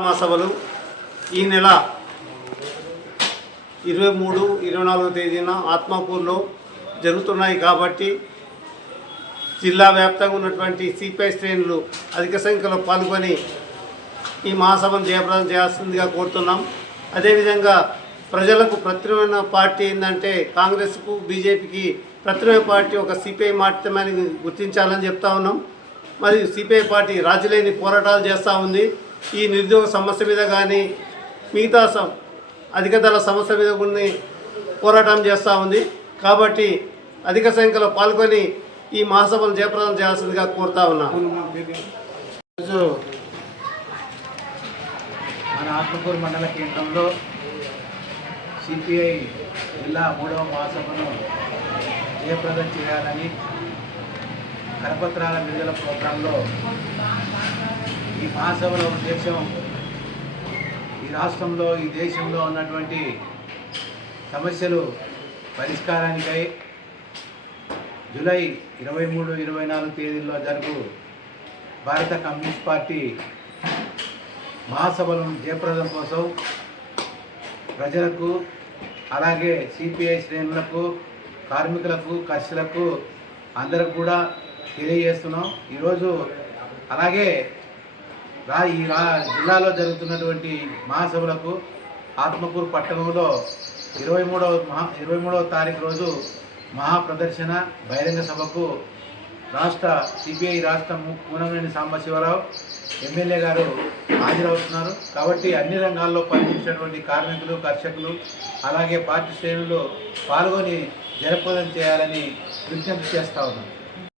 మహాసభలు ఈ నెల 23, 24 తేదీన ఆత్మకూరులో జరుగుతున్నాయి కాబట్టి జిల్లా వ్యాప్తంగా ఉన్నటువంటి సిపిఐ శ్రేణులు అధిక సంఖ్యలో పాల్గొని ఈ మహాసభను జయప్రదం చేయాల్సిందిగా కోరుతున్నాం. అదేవిధంగా ప్రజలకు ప్రత్యామ్నాయ పార్టీ ఏంటంటే కాంగ్రెస్కు బీజేపీకి ప్రత్యామ్నాయ పార్టీ ఒక సిపిఐ మాత్రమే గుర్తించాలని చెప్తా ఉన్నాం. మరియు సిపిఐ పార్టీ రాజీలేని పోరాటాలు చేస్తూ ఉంది. ఈ నిరుద్యోగ సమస్య మీద కానీ మిగతా అధిక ధర సమస్య మీద కొన్ని పోరాటం చేస్తూ ఉంది. కాబట్టి అధిక సంఖ్యలో పాల్గొని ఈ మహాసభను జయప్రదం చేయాల్సిందిగా కోరుతా ఉన్నాం. ఈరోజు మన ఆత్మకూరు మండల కేంద్రంలో సిపిఐ జిల్లా 3వ మహాసభను జయప్రదం చేయాలని కరపత్రాల విడుదల ప్రోగ్రాంలో ఈ మహాసభల ఉద్దేశం ఈ రాష్ట్రంలో ఈ దేశంలో ఉన్నటువంటి సమస్యలు పరిష్కారానికై జూలై 23, 24 తేదీల్లో జరుగు భారత కమ్యూనిస్ట్ పార్టీ మహాసభలను జయప్రదం కోసం ప్రజలకు అలాగే సిపిఐ శ్రేణులకు కార్మికులకు కర్షకులకు అందరికి కూడా తెలియజేస్తున్నాం. ఈరోజు అలాగే జిల్లాలో జరుగుతున్నటువంటి మహాసభలకు ఆత్మకూరు పట్టణంలో 23వ తారీఖు రోజు మహాప్రదర్శన బహిరంగ సభకు రాష్ట్ర సిపిఐ రాష్ట్ర కూనంనేని సాంబశివరావు ఎమ్మెల్యే గారు హాజరవుతున్నారు. కాబట్టి అన్ని రంగాల్లో పనిచేసినటువంటి కార్మికులు కర్షకులు అలాగే పార్టీ శ్రేణులు పాల్గొని జయప్రదం చేయాలని విజ్ఞప్తి చేస్తూ ఉన్నాం.